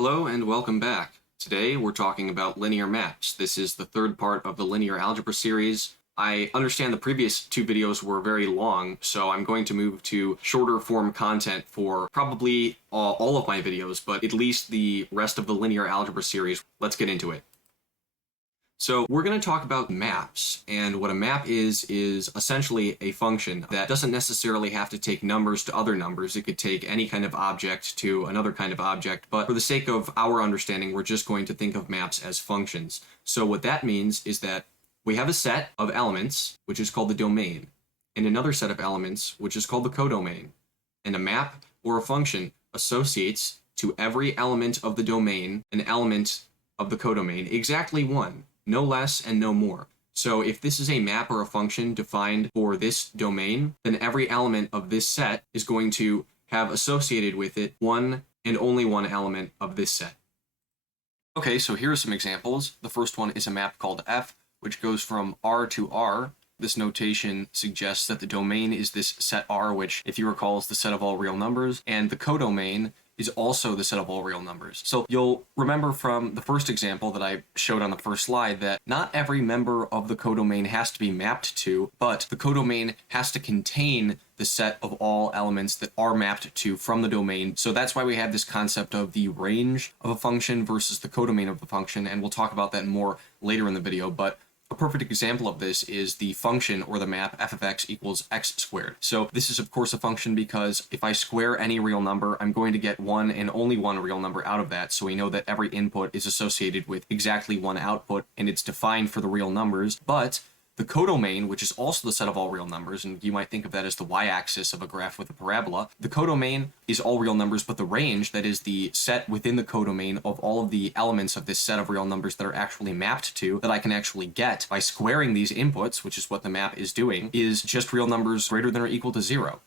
Hello and welcome back. Today we're talking about linear maps. This is the third part of the linear algebra series. I understand the previous two videos were very long, so I'm going to move to shorter form content for probably all of my videos, but at least the rest of the linear algebra series. Let's get into it. So we're going to talk about maps, and what a map is essentially a function that doesn't necessarily have to take numbers to other numbers. It could take any kind of object to another kind of object, but for the sake of our understanding, we're just going to think of maps as functions. So what that means is that we have a set of elements, which is called the domain, and another set of elements, which is called the codomain. And a map or a function associates to every element of the domain an element of the codomain, exactly one. No less and no more. So if this is a map or a function defined for this domain, then every element of this set is going to have associated with it one and only one element of this set. Okay, so here are some examples. The first one is a map called F, which goes from R to R. This notation suggests that the domain is this set R, which, if you recall, is the set of all real numbers, and the codomain is also the set of all real numbers. So you'll remember from the first example that I showed on the first slide that not every member of the codomain has to be mapped to, but the codomain has to contain the set of all elements that are mapped to from the domain. So that's why we have this concept of the range of a function versus the codomain of the function, and we'll talk about that more later in the video. But a perfect example of this is the function or the map f of x equals x squared. So this is of course a function because if I square any real number, I'm going to get one and only one real number out of that. So we know that every input is associated with exactly one output, and it's defined for the real numbers. But the codomain, which is also the set of all real numbers, and you might think of that as the y-axis of a graph with a parabola, the codomain is all real numbers, but the range, that is the set within the codomain of all of the elements of this set of real numbers that are actually mapped to, that I can actually get by squaring these inputs, which is what the map is doing, is just real numbers greater than or equal to 0.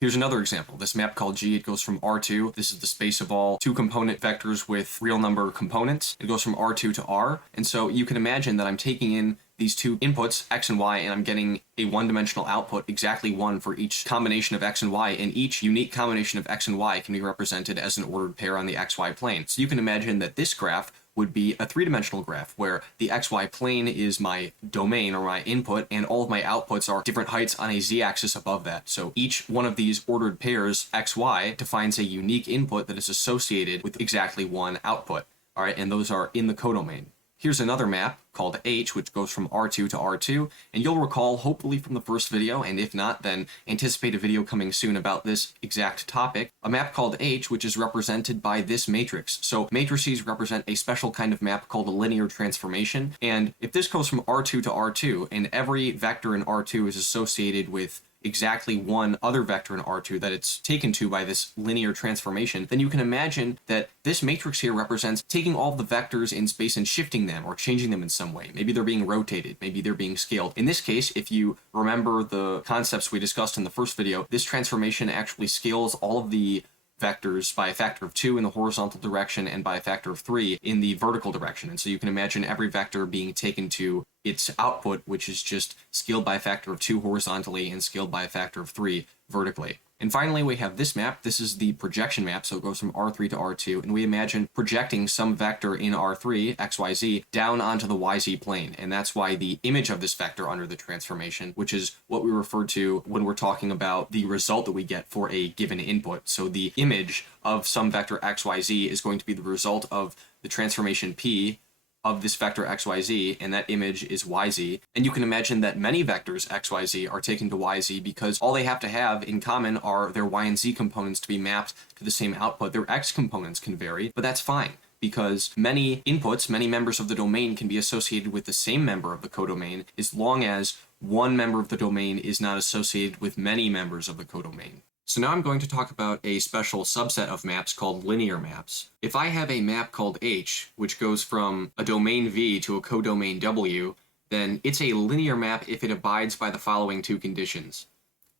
Here's another example. This map called G, it goes from R2. This is the space of all two-component vectors with real number components. It goes from R2 to R. And so you can imagine that I'm taking in these two inputs, x and y, and I'm getting a one-dimensional output, exactly one for each combination of x and y, and each unique combination of x and y can be represented as an ordered pair on the xy plane. So you can imagine that this graph would be a three-dimensional graph where the xy plane is my domain or my input, and all of my outputs are different heights on a z-axis above that. So each one of these ordered pairs xy defines a unique input that is associated with exactly one output. All right, and those are in the codomain. Here's another map called H, which goes from R2 to R2, and you'll recall, hopefully from the first video, and if not, then anticipate a video coming soon about this exact topic, a map called H, which is represented by this matrix. So matrices represent a special kind of map called a linear transformation, and if this goes from R2 to R2, and every vector in R2 is associated with exactly one other vector in R2 that it's taken to by this linear transformation, then you can imagine that this matrix here represents taking all the vectors in space and shifting them or changing them in some way. Maybe they're being rotated, maybe they're being scaled. In this case, if you remember the concepts we discussed in the first video, this transformation actually scales all of the vectors by a factor of 2 in the horizontal direction and by a factor of 3 in the vertical direction. And so you can imagine every vector being taken to its output, which is just scaled by a factor of 2 horizontally and scaled by a factor of 3 vertically. And finally, we have this map. This is the projection map, so it goes from R3 to R2, and we imagine projecting some vector in R3, xyz, down onto the yz plane, and that's why the image of this vector under the transformation, which is what we refer to when we're talking about the result that we get for a given input. So the image of some vector xyz is going to be the result of the transformation p of this vector xyz, and that image is yz. And you can imagine that many vectors xyz are taken to yz because all they have to have in common are their y and z components to be mapped to the same output. Their x components can vary, but that's fine because many inputs, many members of the domain can be associated with the same member of the codomain as long as one member of the domain is not associated with many members of the codomain. So now I'm going to talk about a special subset of maps called linear maps. If I have a map called H, which goes from a domain V to a codomain W, then it's a linear map if it abides by the following two conditions.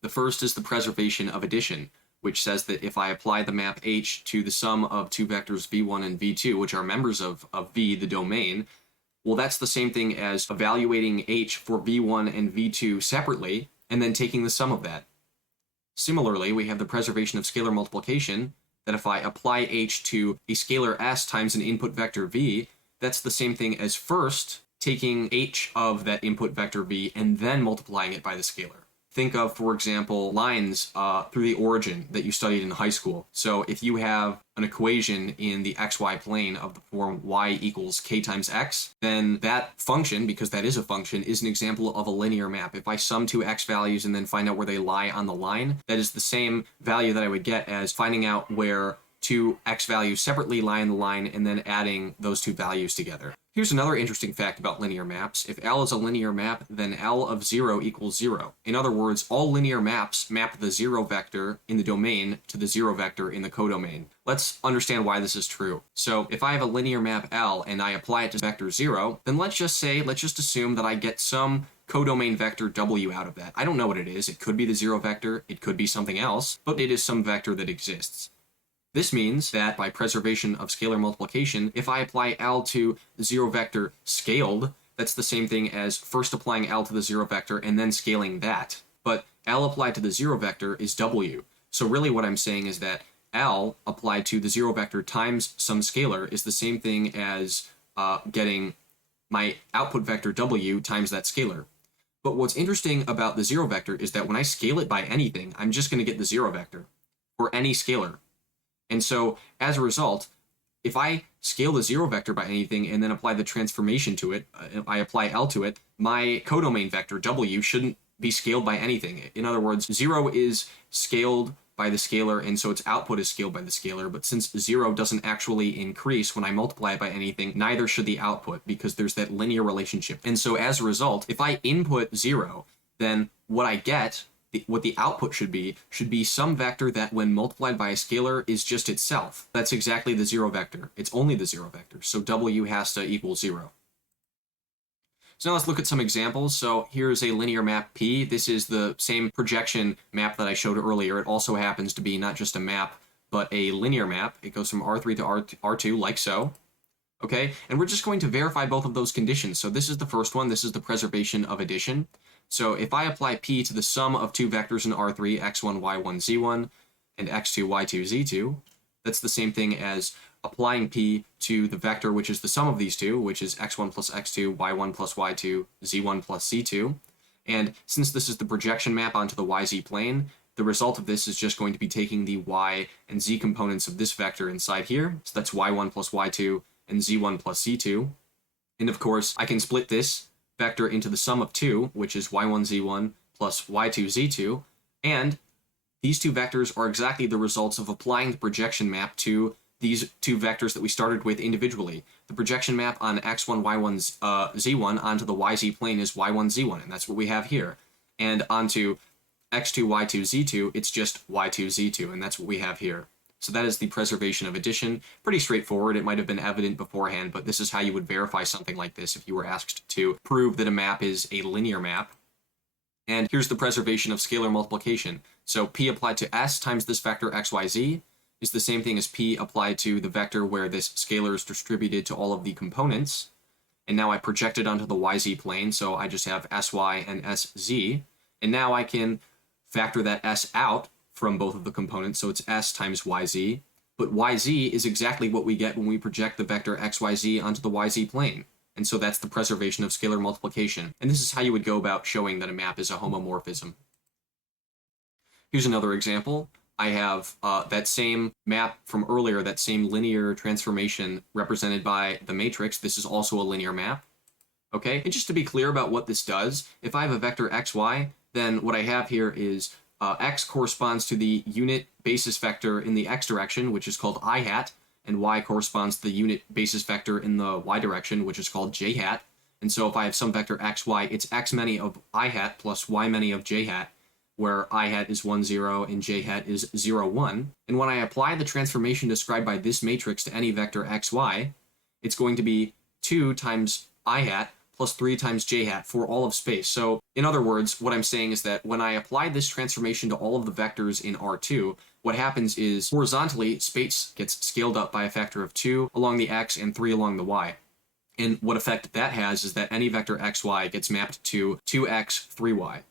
The first is the preservation of addition, which says that if I apply the map H to the sum of two vectors v1 and v2, which are members of V, the domain, well, that's the same thing as evaluating H for v1 and v2 separately, and then taking the sum of that. Similarly, we have the preservation of scalar multiplication, that if I apply h to a scalar s times an input vector v, that's the same thing as first taking h of that input vector v and then multiplying it by the scalar. Think of, for example, lines through the origin that you studied in high school. So if you have an equation in the xy plane of the form y equals k times x, then that function, because that is a function, is an example of a linear map. If I sum two x values and then find out where they lie on the line, that is the same value that I would get as finding out where two x values separately lie on the line and then adding those two values together. Here's another interesting fact about linear maps. If L is a linear map, then L of 0 equals 0. In other words, all linear maps map the 0 vector in the domain to the 0 vector in the codomain. Let's understand why this is true. So if I have a linear map L and I apply it to vector 0, then let's just assume that I get some codomain vector W out of that. I don't know what it is. It could be the 0 vector, it could be something else, but it is some vector that exists. This means that by preservation of scalar multiplication, if I apply L to the 0 vector scaled, that's the same thing as first applying L to the 0 vector and then scaling that. But L applied to the 0 vector is W. So really what I'm saying is that L applied to the 0 vector times some scalar is the same thing as getting my output vector W times that scalar. But what's interesting about the 0 vector is that when I scale it by anything, I'm just going to get the 0 vector for any scalar. And so, as a result, if I scale the 0 vector by anything and then apply the transformation to it, I apply L to it, my codomain vector, W, shouldn't be scaled by anything. In other words, 0 is scaled by the scalar, and so its output is scaled by the scalar, but since 0 doesn't actually increase when I multiply it by anything, neither should the output, because there's that linear relationship. And so, as a result, if I input 0, then what I get, what the output should be some vector that when multiplied by a scalar is just itself. That's exactly the 0 vector. It's only the 0 vector. So W has to equal 0. So now let's look at some examples. So here's a linear map P. This is the same projection map that I showed earlier. It also happens to be not just a map, but a linear map. It goes from R3 to R2 like so. Okay, and we're just going to verify both of those conditions. So this is the first one. This is the preservation of addition. So if I apply P to the sum of two vectors in R3, x1, y1, z1, and x2, y2, z2, that's the same thing as applying P to the vector which is the sum of these two, which is x1 plus x2, y1 plus y2, z1 plus z2. And since this is the projection map onto the yz plane, the result of this is just going to be taking the y and z components of this vector inside here. So that's y1 plus y2 and z1 plus z2. And of course, I can split this vector into the sum of two, which is y1 z1 plus y2 z2, and these two vectors are exactly the results of applying the projection map to these two vectors that we started with individually. The projection map on x1, y1, z1 onto the yz plane is y1, z1, and that's what we have here. And onto x2, y2, z2, it's just y2, z2, and that's what we have here. So that is the preservation of addition. Pretty straightforward. It might have been evident beforehand, but this is how you would verify something like this if you were asked to prove that a map is a linear map. And here's the preservation of scalar multiplication. So P applied to S times this vector xyz is the same thing as P applied to the vector where this scalar is distributed to all of the components. And now I project it onto the yz plane, so I just have sy and sz. And now I can factor that s out from both of the components, so it's s times yz, but yz is exactly what we get when we project the vector xyz onto the yz plane, and so that's the preservation of scalar multiplication, and this is how you would go about showing that a map is a homomorphism. Here's another example. I have that same map from earlier, that same linear transformation represented by the matrix. This is also a linear map. Okay, and just to be clear about what this does, if I have a vector xy, then what I have here is x corresponds to the unit basis vector in the x direction, which is called I hat, and y corresponds to the unit basis vector in the y direction, which is called j hat. And so if I have some vector xy, it's x many of I hat plus y many of j hat, where I hat is 1, 0, and j hat is 0, 1. And when I apply the transformation described by this matrix to any vector xy, it's going to be 2 times I hat plus 3 times j hat for all of space. So in other words, what I'm saying is that when I apply this transformation to all of the vectors in R2, what happens is horizontally, space gets scaled up by a factor of 2 along the x and 3 along the y. And what effect that has is that any vector xy gets mapped to 2x, 3y.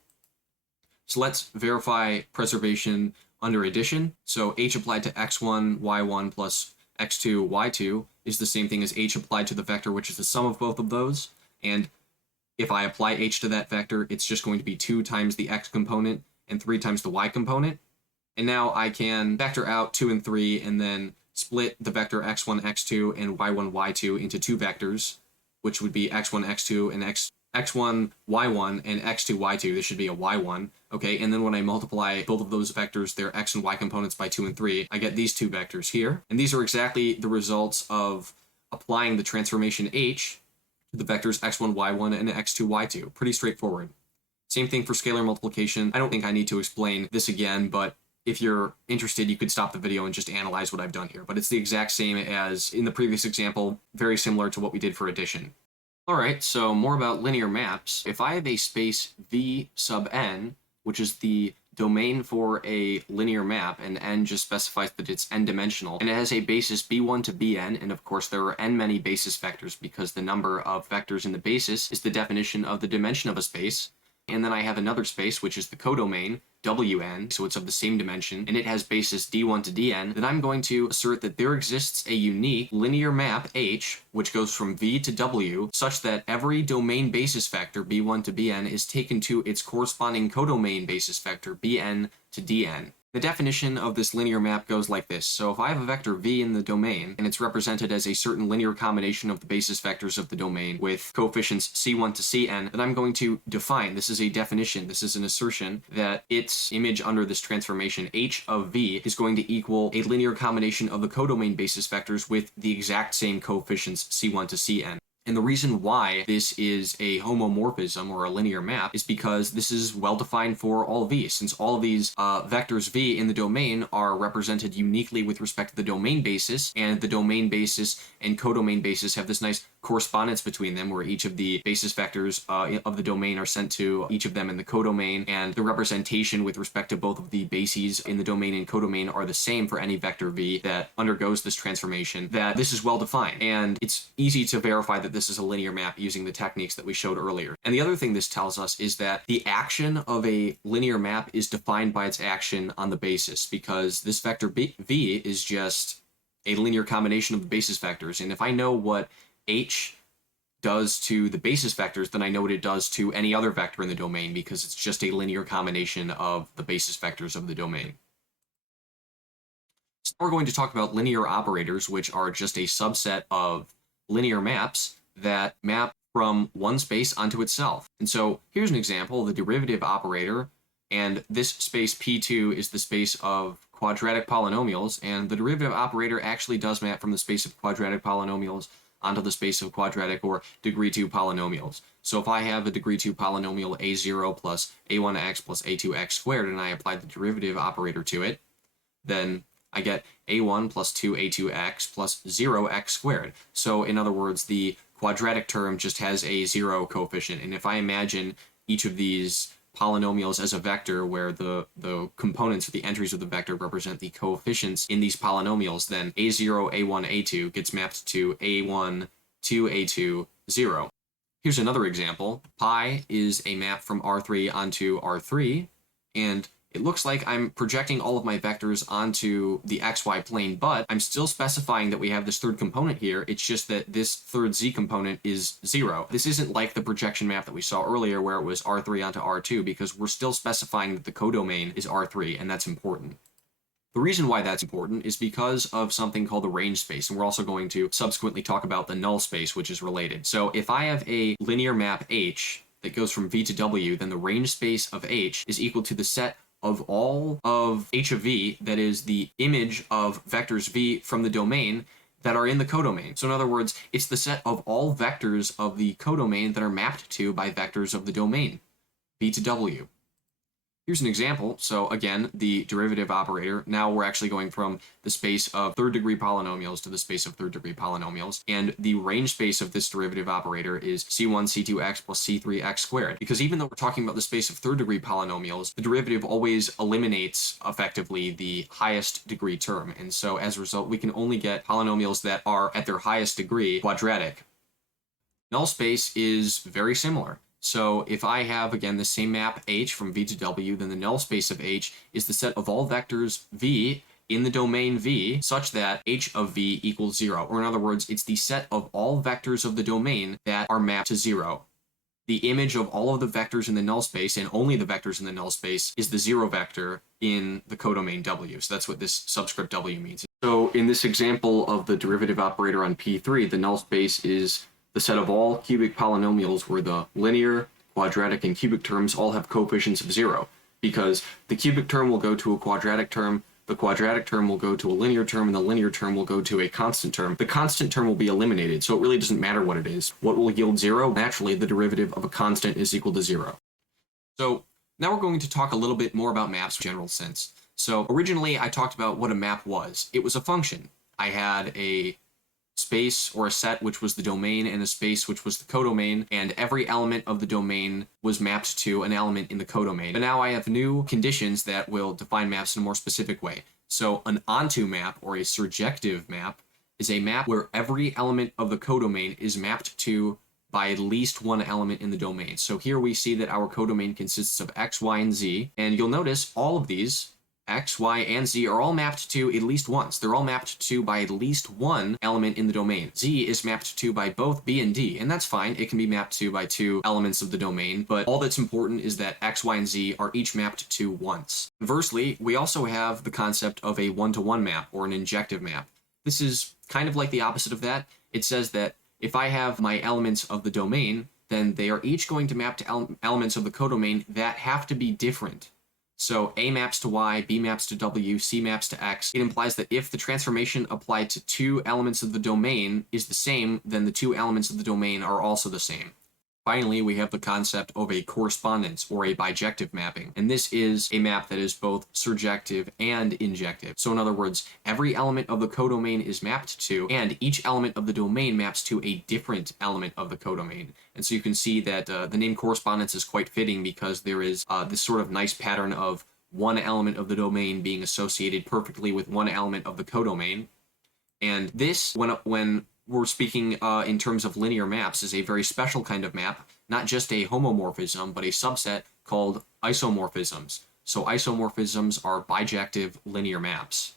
So let's verify preservation under addition. So h applied to x1, y1 plus x2, y2 is the same thing as h applied to the vector, which is the sum of both of those. And if I apply h to that vector, it's just going to be 2 times the x component and 3 times the y component. And now I can vector out 2 and 3 and then split the vector x1, x2, and y1, y2 into 2 vectors, which would be x1, x2, and x1, y1, and x2, y2. This should be a y1. Okay, and then when I multiply both of those vectors, their x and y components, by 2 and 3, I get these 2 vectors here. And these are exactly the results of applying the transformation h to the vectors x1, y1, and x2, y2. Pretty straightforward. Same thing for scalar multiplication. I don't think I need to explain this again, but if you're interested, you could stop the video and just analyze what I've done here. But it's the exact same as in the previous example, very similar to what we did for addition. All right, so more about linear maps. If I have a space V sub n, which is the domain for a linear map, and n just specifies that it's n-dimensional, and it has a basis b1 to bn, and of course there are n many basis vectors because the number of vectors in the basis is the definition of the dimension of a space. And then I have another space, which is the codomain, Wn, so it's of the same dimension, and it has basis d1 to dn, then I'm going to assert that there exists a unique linear map H, which goes from V to W, such that every domain basis vector, b1 to bn, is taken to its corresponding codomain basis vector, bn to dn. The definition of this linear map goes like this. So if I have a vector v in the domain, and it's represented as a certain linear combination of the basis vectors of the domain with coefficients c1 to cn, then I'm going to define, this is a definition, this is an assertion, that its image under this transformation h of v is going to equal a linear combination of the codomain basis vectors with the exact same coefficients c1 to cn. And the reason why this is a homomorphism or a linear map is because this is well defined for all v, since all of these vectors v in the domain are represented uniquely with respect to the domain basis, and the domain basis and codomain basis have this nice correspondence between them where each of the basis vectors of the domain are sent to each of them in the codomain, and the representation with respect to both of the bases in the domain and codomain are the same for any vector v that undergoes this transformation, that this is well defined. And it's easy to verify that this is a linear map using the techniques that we showed earlier. And the other thing this tells us is that the action of a linear map is defined by its action on the basis, because this vector v is just a linear combination of the basis vectors. And if I know what h does to the basis vectors, then I know what it does to any other vector in the domain, because it's just a linear combination of the basis vectors of the domain. So we're going to talk about linear operators, which are just a subset of linear maps that map from one space onto itself. And so here's an example, the derivative operator, and this space P2 is the space of quadratic polynomials, and the derivative operator actually does map from the space of quadratic polynomials onto the space of quadratic or degree 2 polynomials. So if I have a degree 2 polynomial a0 plus a1x plus a2x squared, and I apply the derivative operator to it, then I get a1 plus 2a2x plus 0x squared. So in other words, the quadratic term just has a 0 coefficient. And if I imagine each of these polynomials as a vector where the components or the entries of the vector represent the coefficients in these polynomials, then a0, a1, a2 gets mapped to a1, 2, a2, 0. Here's another example. Pi is a map from R3 onto R3, and it looks like I'm projecting all of my vectors onto the xy plane, but I'm still specifying that we have this third component here. It's just that this third z component is 0. This isn't like the projection map that we saw earlier where it was R3 onto R2, because we're still specifying that the codomain is R3, and that's important. The reason why that's important is because of something called the range space, and we're also going to subsequently talk about the null space, which is related. So if I have a linear map H that goes from V to W, then the range space of H is equal to the set of all of h of v, that is the image of vectors v from the domain that are in the codomain. So in other words, it's the set of all vectors of the codomain that are mapped to by vectors of the domain, v to w. Here's an example. So again, the derivative operator. Now we're actually going from the space of third degree polynomials to the space of third degree polynomials. And the range space of this derivative operator is c1, c2x plus c3x squared. Because even though we're talking about the space of third degree polynomials, the derivative always eliminates effectively the highest degree term. And so as a result, we can only get polynomials that are at their highest degree quadratic. Null space is very similar. So if I have, again, the same map H from V to W, then the null space of H is the set of all vectors V in the domain V such that H of V equals 0. Or in other words, it's the set of all vectors of the domain that are mapped to 0. The image of all of the vectors in the null space, and only the vectors in the null space, is the 0 vector in the codomain W. So that's what this subscript W means. So in this example of the derivative operator on P3, the null space is the set of all cubic polynomials where the linear, quadratic, and cubic terms all have coefficients of 0, because the cubic term will go to a quadratic term, the quadratic term will go to a linear term, and the linear term will go to a constant term. The constant term will be eliminated, so it really doesn't matter what it is. What will yield 0? Naturally, the derivative of a constant is equal to 0. So now we're going to talk a little bit more about maps in a general sense. So originally, I talked about what a map was. It was a function. I had a space or a set which was the domain and a space which was the codomain, and every element of the domain was mapped to an element in the codomain. But now I have new conditions that will define maps in a more specific way. So an onto map, or a surjective map, is a map where every element of the codomain is mapped to by at least one element in the domain. So here we see that our codomain consists of x, y, and z, and you'll notice all of these x, y, and z are all mapped to at least once. They're all mapped to by at least one element in the domain. Z is mapped to by both b and d, and that's fine. It can be mapped to by two elements of the domain, but all that's important is that x, y, and z are each mapped to once. Conversely, we also have the concept of a one-to-one map, or an injective map. This is kind of like the opposite of that. It says that if I have my elements of the domain, then they are each going to map to elements of the codomain that have to be different. So A maps to Y, B maps to W, C maps to X. It implies that if the transformation applied to two elements of the domain is the same, then the two elements of the domain are also the same. Finally, we have the concept of a correspondence, or a bijective mapping, and this is a map that is both surjective and injective. So in other words, every element of the codomain is mapped to, and each element of the domain maps to a different element of the codomain. And so you can see that the name correspondence is quite fitting, because there is this sort of nice pattern of one element of the domain being associated perfectly with one element of the codomain. And this, when we're speaking in terms of linear maps, is a very special kind of map, not just a homomorphism, but a subset called isomorphisms. So isomorphisms are bijective linear maps.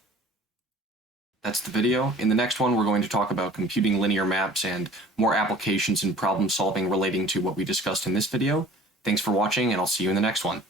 That's the video. In the next one, we're going to talk about computing linear maps and more applications and problem solving relating to what we discussed in this video. Thanks for watching, and I'll see you in the next one.